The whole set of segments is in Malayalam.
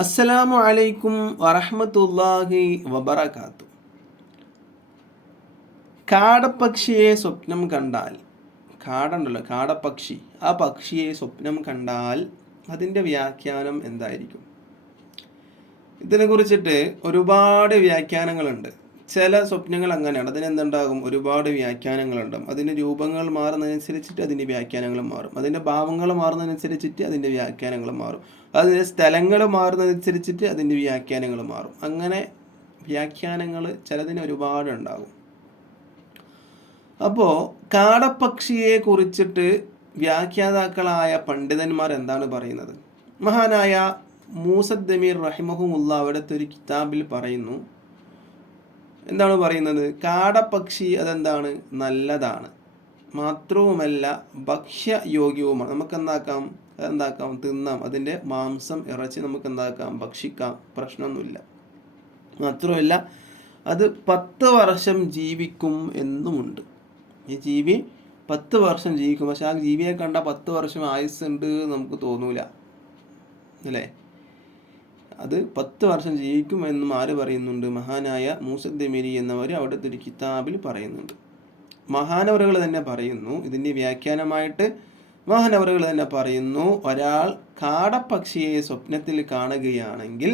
അസ്സലാമു അലൈക്കും വറഹ്മത്തുള്ളാഹി വബറകാത്തു. കാടപ്പക്ഷിയെ സ്വപ്നം കണ്ടാൽ, കാടുണ്ടല്ലോ കാടപ്പക്ഷി, ആ പക്ഷിയെ സ്വപ്നം കണ്ടാൽ അതിൻ്റെ വ്യാഖ്യാനം എന്തായിരിക്കും? ഇതിനെക്കുറിച്ചിട്ട് ഒരുപാട് വ്യാഖ്യാനങ്ങളുണ്ട്. ചില സ്വപ്നങ്ങൾ അങ്ങനെയാണ്, അതിനെന്തുണ്ടാകും, ഒരുപാട് വ്യാഖ്യാനങ്ങളുണ്ടാകും. അതിൻ്റെ രൂപങ്ങൾ മാറുന്നതനുസരിച്ചിട്ട് അതിൻ്റെ വ്യാഖ്യാനങ്ങളും മാറും. അതിൻ്റെ ഭാവങ്ങൾ മാറുന്നതനുസരിച്ചിട്ട് അതിൻ്റെ വ്യാഖ്യാനങ്ങളും മാറും. അതിൻ്റെ സ്ഥലങ്ങൾ മാറുന്നതനുസരിച്ചിട്ട് അതിൻ്റെ വ്യാഖ്യാനങ്ങൾ മാറും. അങ്ങനെ വ്യാഖ്യാനങ്ങൾ ചിലതിന് ഒരുപാടുണ്ടാകും. അപ്പോൾ കാടപ്പക്ഷിയെ കുറിച്ചിട്ട് വ്യാഖ്യാതാക്കളായ പണ്ഡിതന്മാർ എന്താണ് പറയുന്നത്? മഹാനായ മൂസദ് ദമീർ റഹിമഹുമുള്ള അവിടുത്തെ ഒരു കിതാബിൽ പറയുന്നു. എന്താണ് പറയുന്നത്? കാടപ്പക്ഷി അതെന്താണ്? നല്ലതാണ്, മാത്രവുമല്ല ഭക്ഷ്യയോഗ്യവുമാണ്. നമുക്കെന്താക്കാം, തിന്നാം. അതിൻ്റെ മാംസം, ഇറച്ചി നമുക്ക് ഭക്ഷിക്കാം, പ്രശ്നമൊന്നുമില്ല. മാത്രമല്ല അത് 10 വർഷം ജീവിക്കും എന്നുമുണ്ട്. ഈ ജീവി 10 വർഷം ജീവിക്കും. പക്ഷെ ആ ജീവിയെ കണ്ട 10 വർഷം ആയുസ്സുണ്ട് നമുക്ക് തോന്നൂല, അല്ലേ? അത് 10 വർഷം ജീവിക്കും എന്നും ആര് പറയുന്നുണ്ട്? മഹാനായ മൂസദ് ദമീരി എന്നവർ അവിടുത്തെ ഒരു കിതാബിൽ പറയുന്നുണ്ട്. മഹാനവറുകൾ തന്നെ പറയുന്നു, ഇതിൻ്റെ വ്യാഖ്യാനമായിട്ട് മഹാനവറുകൾ തന്നെ പറയുന്നു, ഒരാൾ കാടപ്പക്ഷിയെ സ്വപ്നത്തിൽ കാണുകയാണെങ്കിൽ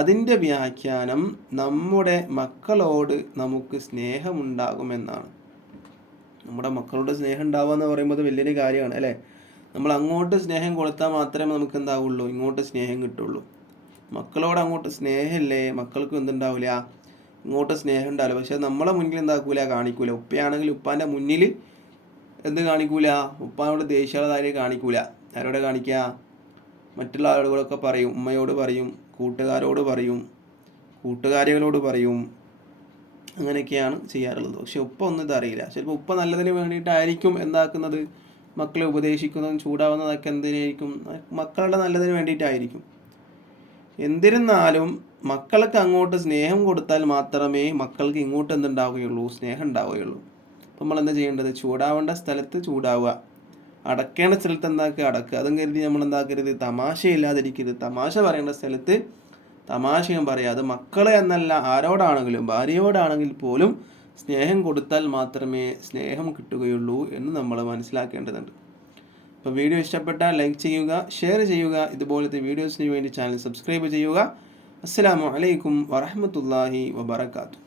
അതിൻ്റെ വ്യാഖ്യാനം നമ്മുടെ മക്കളോട് നമുക്ക് സ്നേഹമുണ്ടാകുമെന്നാണ്. നമ്മുടെ മക്കളോട് സ്നേഹം ഉണ്ടാവുക എന്ന് പറയുമ്പോൾ വലിയൊരു കാര്യമാണ്, അല്ലേ? നമ്മൾ അങ്ങോട്ട് സ്നേഹം കൊടുത്താൽ മാത്രമേ നമുക്ക് എന്താവുള്ളൂ, ഇങ്ങോട്ട് സ്നേഹം കിട്ടുള്ളൂ. മക്കളോട് അങ്ങോട്ട് സ്നേഹമില്ലേ, മക്കൾക്കും എന്തുണ്ടാവില്ല, ഇങ്ങോട്ട് സ്നേഹം ഉണ്ടാവില്ല. പക്ഷെ നമ്മളെ മുന്നിൽ എന്താക്കൂല, കാണിക്കൂല. ഉപ്പയാണെങ്കിൽ ഉപ്പാൻ്റെ മുന്നിൽ എന്ത് കാണിക്കൂല, ഉപ്പാനോട് ദേഷ്യമുള്ളതായി കാണിക്കൂല. ആരോടെ കാണിക്കുക? മറ്റുള്ള ആളുകളൊക്കെ പറയും, ഉമ്മയോട് പറയും, കൂട്ടുകാരോട് പറയും, കൂട്ടുകാരികളോട് പറയും. അങ്ങനെയൊക്കെയാണ് ചെയ്യാറുള്ളത്. പക്ഷെ ഉപ്പ ഒന്നും ഇതറിയില്ല. ചിലപ്പോൾ ഉപ്പ നല്ലതിന് വേണ്ടിയിട്ടായിരിക്കും എന്താക്കുന്നത്, മക്കളെ ഉപദേശിക്കുന്നതും ചൂടാവുന്നതൊക്കെ എന്തിനായിരിക്കും? മക്കളുടെ നല്ലതിന് വേണ്ടിയിട്ടായിരിക്കും. എന്നിരുന്നാലും മക്കൾക്ക് അങ്ങോട്ട് സ്നേഹം കൊടുത്താൽ മാത്രമേ മക്കൾക്ക് ഇങ്ങോട്ട് എന്തുണ്ടാവുകയുള്ളൂ, സ്നേഹം ഉണ്ടാവുകയുള്ളൂ. അപ്പം നമ്മൾ എന്താ ചെയ്യേണ്ടത്? ചൂടാവേണ്ട സ്ഥലത്ത് ചൂടാവുക, അടക്കേണ്ട സ്ഥലത്ത് എന്താക്കുക, അടക്കുക. അതും കരുതി നമ്മൾ എന്താക്കരുത്, തമാശയില്ലാതിരിക്കരുത്. തമാശ പറയേണ്ട സ്ഥലത്ത് തമാശയും പറയുക. അത് മക്കളെ എന്നല്ല, ആരോടാണെങ്കിലും, ഭാര്യയോടാണെങ്കിൽ പോലും സ്നേഹം കൊടുത്താൽ മാത്രമേ സ്നേഹം കിട്ടുകയുള്ളൂ എന്ന് നമ്മൾ മനസ്സിലാക്കേണ്ടതുണ്ട്. അപ്പോൾ വീഡിയോ ഇഷ്ടപ്പെട്ടാൽ ലൈക്ക് ചെയ്യുക, ഷെയർ ചെയ്യുക. ഇതുപോലത്തെ വീഡിയോസിന് വേണ്ടി ചാനൽ സബ്സ്ക്രൈബ് ചെയ്യുക. അസ്സലാമു അലൈക്കും വറഹ്മത്തുള്ളാഹി വബറകാതുഹു.